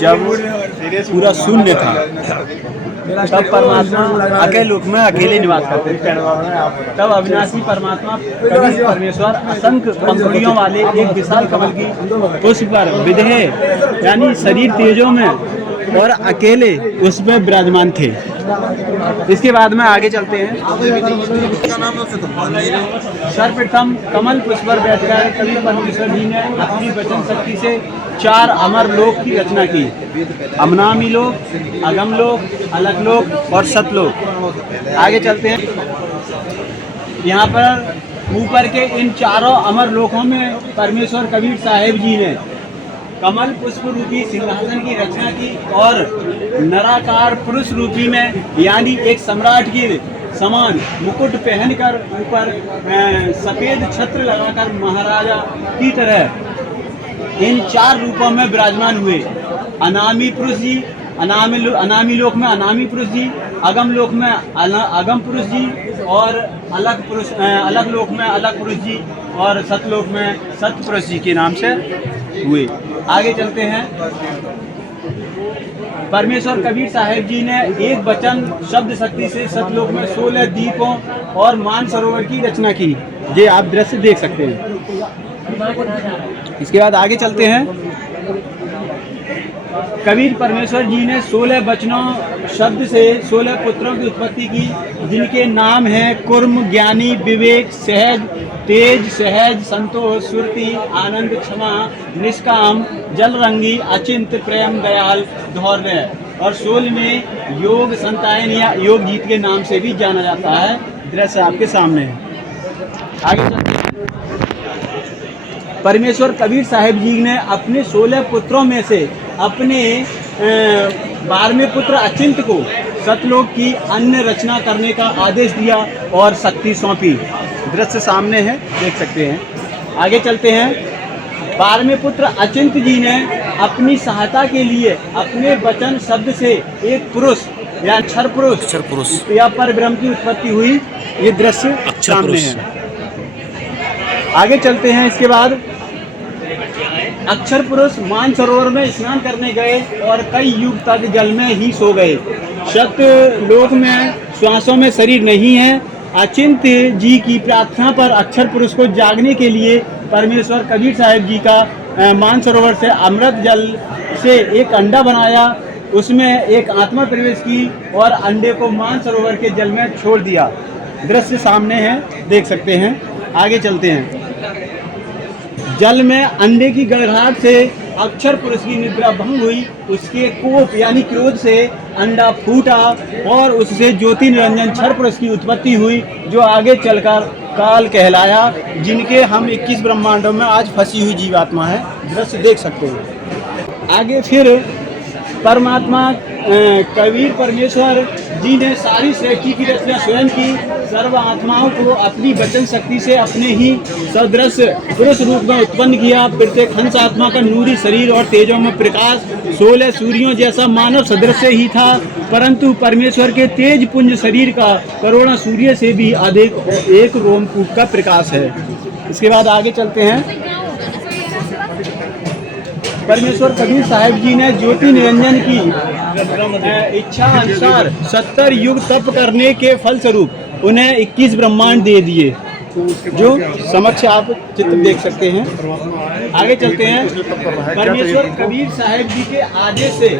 जब पूरा शून्य था तब परमात्मा अकेले लोक में अकेले निवास करते थे। तब अविनाशी परमात्मा कबीर परमेश्वर असंख्य पंखुड़ियों वाले एक विशाल कमल की पुष्प पर विधे यानी शरीर तेजों में और अकेले उसमें विराजमान थे। इसके बाद में आगे चलते हैं। सर्वप्रथम कमल पुष्प पर बैठकर कबीर परमेश्वर जी ने अपनी वचन शक्ति से 4 अमर लोक की रचना की। अमनामी लोक, अगम लोक, अलग लोक और सतलोक। आगे चलते हैं। यहाँ पर ऊपर के इन 4 अमर लोकों में परमेश्वर कबीर साहेब जी ने कमल पुष्प रूपी सिंहासन की रचना की और नराकार पुरुष रूपी में यानी एक सम्राट की समान मुकुट पहनकर ऊपर सफेद छत्र लगाकर महाराजा की तरह इन 4 रूपों में विराजमान हुए। अनामी पुरुष जी, अनामी लोक में अनामी पुरुष जी, अगम लोक में अगम पुरुष जी और अलग लोक में अलग पुरुष जी और सतलोक में सत पुरुष जी के नाम से हुए। आगे चलते हैं। परमेश्वर कबीर साहेब जी ने एक वचन शब्द शक्ति से सतलोक में 16 दीपों और मानसरोवर की रचना की। ये आप दृश्य देख सकते हैं। इसके बाद आगे चलते हैं। कबीर परमेश्वर जी ने 16 वचनों शब्द से 16 पुत्रों की उत्पत्ति की, जिनके नाम हैं कुर्म, ज्ञानी, विवेक, सहज, तेज, सहज, संतोष, सुरति, आनंद, क्षमा, निष्काम, जलरंगी, अचिंत, प्रेम, दयाल, धौर्य और 16 में योग संतायन या योग गीत के नाम से भी जाना जाता है। दृश्य आपके सामने है। आगे चलते हैं। परमेश्वर कबीर साहेब जी ने अपने 16 पुत्रों में से अपने 12वें पुत्र अचिंत को सतलोक की अन्य रचना करने का आदेश दिया और शक्ति सौंपी। दृश्य सामने है, देख सकते हैं। आगे चलते हैं। 12वें पुत्र अचिंत जी ने अपनी सहायता के लिए अपने वचन शब्द से एक पुरुष या अक्षर पुरुष या परब्रह्म की उत्पत्ति हुई। ये दृश्य सामने है। आगे चलते हैं। इसके बाद अक्षर पुरुष मानसरोवर में स्नान करने गए और कई युग तक जल में ही सो गए। सतलोक में श्वासों में शरीर नहीं है। अचिंत जी की प्रार्थना पर अक्षर पुरुष को जागने के लिए परमेश्वर कबीर साहेब जी का मानसरोवर से अमृत जल से एक अंडा बनाया, उसमें एक आत्मा प्रवेश की और अंडे को मानसरोवर के जल में छोड़ दिया। दृश्य सामने है, देख सकते हैं। आगे चलते हैं। जल में अंडे की गड़गड़ाहट से अक्षर पुरुष की निद्रा भंग हुई। उसके कोप यानी क्रोध से अंडा फूटा और उससे ज्योति निरंजन क्षर पुरुष की उत्पत्ति हुई, जो आगे चलकर काल कहलाया, जिनके हम 21 ब्रह्मांडों में आज फंसी हुई जीवात्मा है। दृश्य देख सकते हैं। आगे फिर परमात्मा कबीर परमेश्वर जी ने सारी सृष्टि की रचना स्वयं की। सर्व आत्माओं को अपनी वचन शक्ति से अपने ही सदृश पुरुष रूप में उत्पन्न किया। प्रत्येक हंस आत्मा का नूरी शरीर और तेजों में प्रकाश 16 सूर्यों जैसा मानव सदृश ही था, परंतु परमेश्वर के तेज पुंज शरीर का करोड़ों सूर्य से भी अधिक एक रोमकूप का प्रकाश है। इसके बाद आगे चलते हैं। परमेश्वर कबीर साहेब जी ने ज्योति निरंजन की इच्छा अनुसार 70 युग तप करने के फलस्वरूप उन्हें 21 ब्रह्मांड दे दिए, जो समक्ष आप चित्र देख सकते हैं। आगे चलते हैं। परमेश्वर कबीर साहेब जी के आदेश से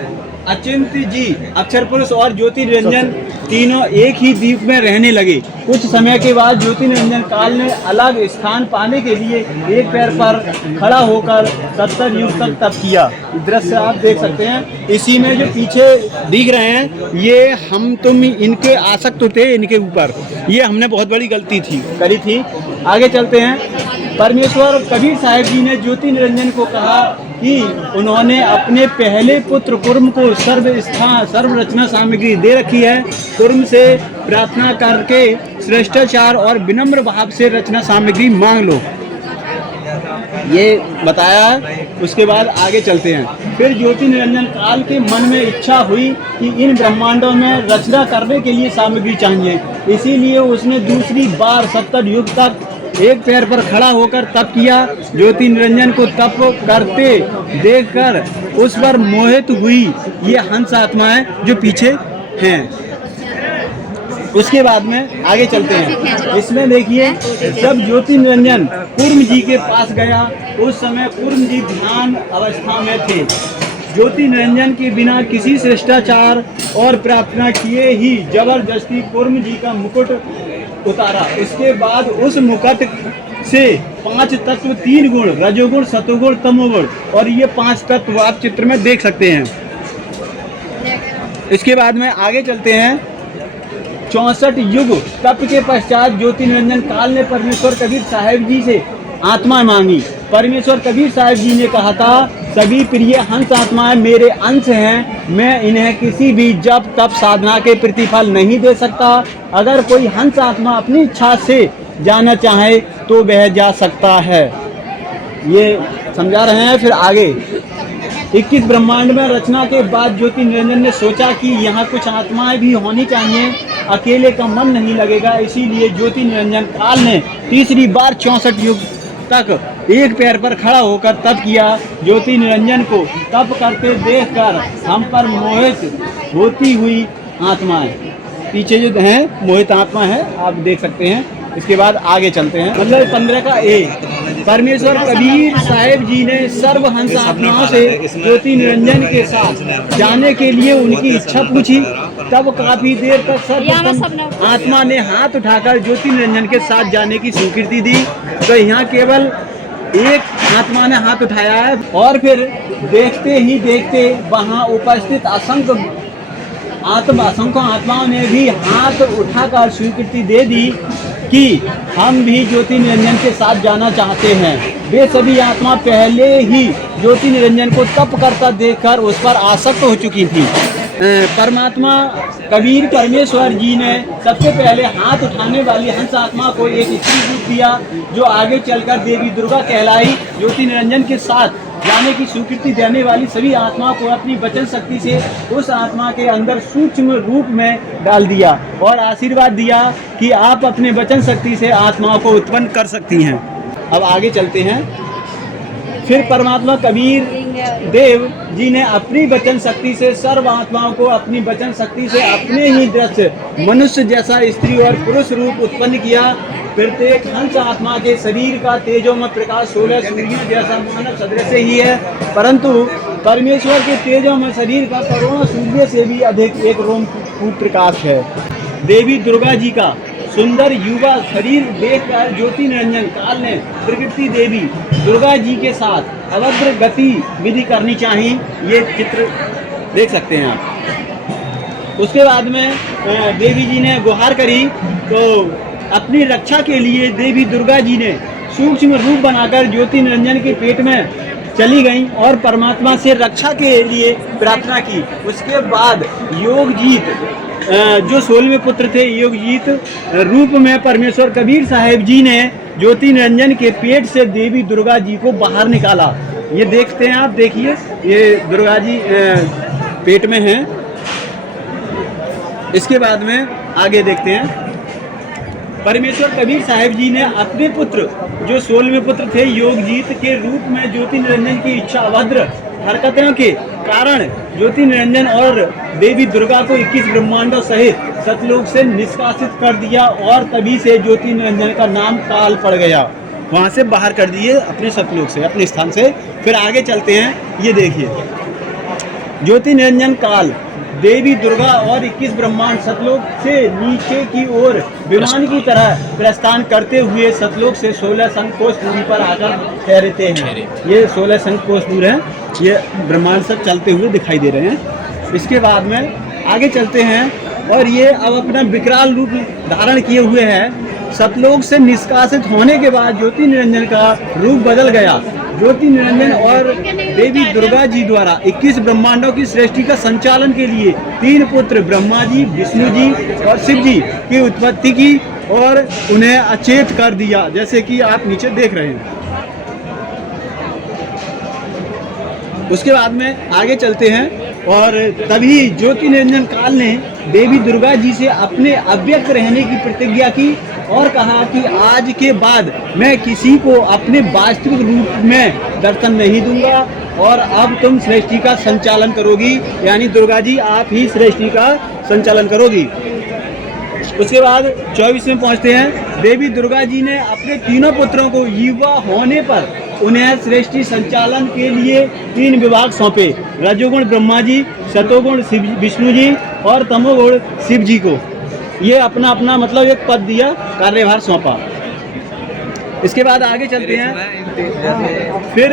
अचिंत जी, अक्षर पुरुष और ज्योति निरंजन तीनों एक ही द्वीप में रहने लगे। कुछ समय के बाद ज्योति निरंजन काल ने अलग स्थान पाने के लिए एक पैर पर खड़ा होकर 70 युग तक तप किया। दृश्य आप देख सकते हैं। इसी में जो पीछे दिख रहे हैं, ये हम तुम इनके आसक्त थे, इनके ऊपर ये हमने बहुत बड़ी गलती करी थी। आगे चलते हैं। परमेश्वर कबीर साहेब जी ने ज्योति निरंजन को कहा कि उन्होंने अपने पहले पुत्र कुर्म को सर्व रचना सामग्री दे रखी है। कुर्म से प्रार्थना करके श्रेष्ठाचार और विनम्र भाव से रचना सामग्री मांग लो, ये बताया है। उसके बाद आगे चलते हैं। फिर ज्योति निरंजन काल के मन में इच्छा हुई कि इन ब्रह्मांडों में रचना करने के लिए सामग्री चाहिए। इसीलिए उसने दूसरी बार 70 युग तक एक पैर पर खड़ा होकर तप किया। ज्योति निरंजन को तप करते देखकर उस पर मोहित हुई ये हंस आत्माएं जो पीछे हैं। उसके बाद में आगे चलते हैं। इसमें देखिए, जब ज्योति निरंजन कूर्म जी के पास गया, उस समय कूर्म जी ध्यान अवस्था में थे। ज्योति निरंजन के बिना किसी शिष्टाचार और प्रार्थना किए ही जबरदस्ती कूर्म जी का मुकुट उतारा। इसके बाद उस मुकुट से 5 तत्व, 3 गुण, रजोगुण, सतोगुण, तमोगुण, और ये 5 तत्व आप चित्र में देख सकते हैं। इसके बाद में आगे चलते हैं। 64 युग तप के पश्चात ज्योति निरंजन काल ने परमेश्वर कबीर साहिब जी से आत्मा मांगी। परमेश्वर कबीर साहिब जी ने कहा था, सभी प्रिय हंस आत्माएं मेरे अंश हैं, मैं इन्हें किसी भी जप तप साधना के प्रतिफल नहीं दे सकता। अगर कोई हंस आत्मा अपनी इच्छा से जाना चाहे तो वह जा सकता है। ये समझा रहे हैं। फिर आगे 21 ब्रह्मांड में रचना के बाद ज्योति निरंजन ने सोचा कि यहाँ कुछ आत्माएं भी होनी चाहिए, अकेले का मन नहीं लगेगा। इसीलिए ज्योति निरंजन काल ने तीसरी बार 64 युग तक एक पैर पर खड़ा होकर तप किया। ज्योति निरंजन को तप करते देखकर हम पर मोहित होती हुई आत्माएं, पीछे जो हैं मोहित आत्मा है, आप देख सकते हैं। इसके बाद आगे चलते हैं। मतलब 15 का ए, परमेश्वर कबीर साहिब जी ने सर्व हंस आत्माओं से ज्योति निरंजन के साथ जाने के लिए उनकी इच्छा पूछी। तब काफी देर तक सर्व आत्मा ने हाथ उठाकर ज्योति निरंजन के साथ जाने की स्वीकृति दी। तो यहाँ केवल एक आत्मा ने हाथ उठाया है, और फिर देखते ही देखते वहाँ उपस्थित असंख्य आत्माओं ने भी हाथ उठाकर स्वीकृति दे दी कि हम भी ज्योति निरंजन के साथ जाना चाहते हैं। वे सभी आत्मा पहले ही ज्योति निरंजन को तप करता देखकर उस पर आसक्त हो चुकी थी। परमात्मा कबीर परमेश्वर जी ने सबसे पहले हाथ उठाने वाली हंस आत्मा को एक स्त्री रूप दिया, जो आगे चलकर देवी दुर्गा कहलाई। ज्योति निरंजन के साथ जाने की स्वीकृति देने वाली सभी आत्माओं को अपनी वचन शक्ति से उस आत्मा के अंदर सूक्ष्म रूप में डाल दिया और आशीर्वाद दिया कि आप अपने वचन शक्ति से आत्माओं को उत्पन्न कर सकती हैं। अब आगे चलते हैं। फिर परमात्मा कबीर देव जी ने अपनी वचन शक्ति से सर्व आत्माओं को अपनी वचन शक्ति से अपने ही दृश्य मनुष्य जैसा स्त्री और पुरुष रूप उत्पन्न किया। प्रत्येक हंस आत्मा के शरीर का तेजोमय प्रकाश 16 सूर्य जैसा मानव सदृश ही है, परंतु परमेश्वर के तेजोमय शरीर का करोड़ों सूर्य से भी अधिक एक रोमकूप प्रकाश है। देवी दुर्गा जी का सुंदर युवा शरीर देखकर ज्योति निरंजन काल ने प्रकृति देवी दुर्गा जी के साथ अभद्र गति विधि करनी चाहिए। ये चित्र देख सकते हैं आप। उसके बाद में देवी जी ने गुहार करी, तो अपनी रक्षा के लिए देवी दुर्गा जी ने सूक्ष्म रूप बनाकर ज्योति निरंजन के पेट में चली गईं और परमात्मा से रक्षा के लिए प्रार्थना की। उसके बाद योगजीत जो 16वें पुत्र थे, योगजीत रूप में परमेश्वर कबीर साहिब जी ने ज्योति निरंजन के पेट से देवी दुर्गा जी को बाहर निकाला। ये देखते हैं आप, देखिए ये दुर्गा जी पेट में हैं। इसके बाद में आगे देखते हैं। परमेश्वर कबीर साहिब जी ने अपने पुत्र जो 16वें पुत्र थे योगजीत के रूप में ज्योति निरंजन की इच्छा अभद्र हरकतों के कारण ज्योति निरंजन और देवी दुर्गा को 21 ब्रह्मांडों सहित सतलोक से निष्कासित कर दिया और तभी से ज्योति निरंजन का नाम काल पड़ गया। वहाँ से बाहर कर दिए अपने सतलोक से, अपने स्थान से। फिर आगे चलते हैं। ये देखिए ज्योति निरंजन काल देवी दुर्गा और 21 ब्रह्मांड सतलोक से नीचे की ओर विमान की तरह प्रस्थान करते हुए सतलोक से 16 संकोश दूरी पर आकर ठहरते हैं। ये 16 संकोश दूर है, ये ब्रह्मांड सब चलते हुए दिखाई दे रहे हैं। इसके बाद में आगे चलते हैं और ये अब अपना विकराल रूप धारण किए हुए हैं। सतलोक से निष्कासित होने के बाद ज्योति निरंजन का रूप बदल गया। ज्योति निरंजन और देवी दुर्गा जी द्वारा 21 ब्रह्मांडों की सृष्टि का संचालन के लिए 3 पुत्र ब्रह्मा जी, विष्णु जी और शिव जी की उत्पत्ति की और उन्हें अचेत कर दिया, जैसे कि आप नीचे देख रहे हैं। उसके बाद में आगे चलते हैं और तभी ज्योति निरंजन काल ने देवी दुर्गा जी से अपने अव्यक्त रहने की प्रतिज्ञा की और कहा कि आज के बाद मैं किसी को अपने वास्तविक रूप में दर्शन नहीं दूंगा। और अब तुम सृष्टि का संचालन करोगी, यानी दुर्गा जी आप ही सृष्टि का संचालन करोगी। उसके बाद 24 में पहुंचते हैं। देवी दुर्गा जी ने अपने तीनों पुत्रों को युवा होने पर उन्हें सृष्टि संचालन के लिए 3 विभाग सौंपे। रजोगुण ब्रह्मा जी, सतोगुण विष्णु जी और तमोगुण शिव जी को। ये अपना अपना मतलब एक पद दिया, कार्यभार सौंपा। इसके बाद आगे चलते हैं। फिर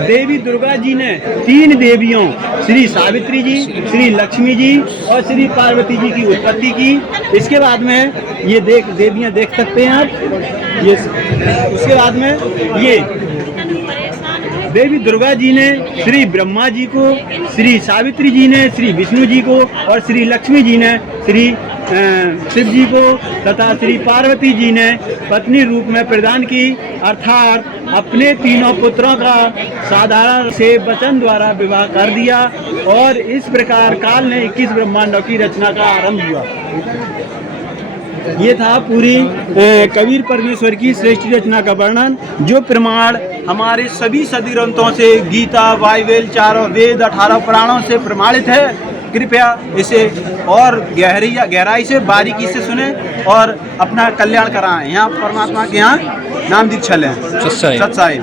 देवी दुर्गा जी ने 3 देवियों श्री सावित्री जी, श्री लक्ष्मी जी और श्री पार्वती जी की उत्पत्ति की। इसके बाद में ये देवियां देख सकते हैं आप। ये उसके बाद में ये देवी दुर्गा जी ने श्री ब्रह्मा जी को, श्री सावित्री जी ने श्री विष्णु जी को और श्री लक्ष्मी जी ने श्री शिव जी को तथा श्री पार्वती जी ने पत्नी रूप में प्रदान की, अर्थात अपने तीनों पुत्रों का साधारण से वचन द्वारा विवाह कर दिया। और इस प्रकार काल ने 21 ब्रह्मांडों की रचना का आरंभ हुआ। ये था पूरी कबीर परमेश्वर की श्रेष्ठ रचना का वर्णन, जो प्रमाण हमारे सभी सदी ग्रंथों से, गीता, बाइबल, चारों वेद, 18 पुराणों से प्रमाणित है। कृपया इसे और गहराई से, बारीकी से सुने और अपना कल्याण कराएं। यहाँ परमात्मा के यहाँ नाम दीक्षा लें। सत्साई।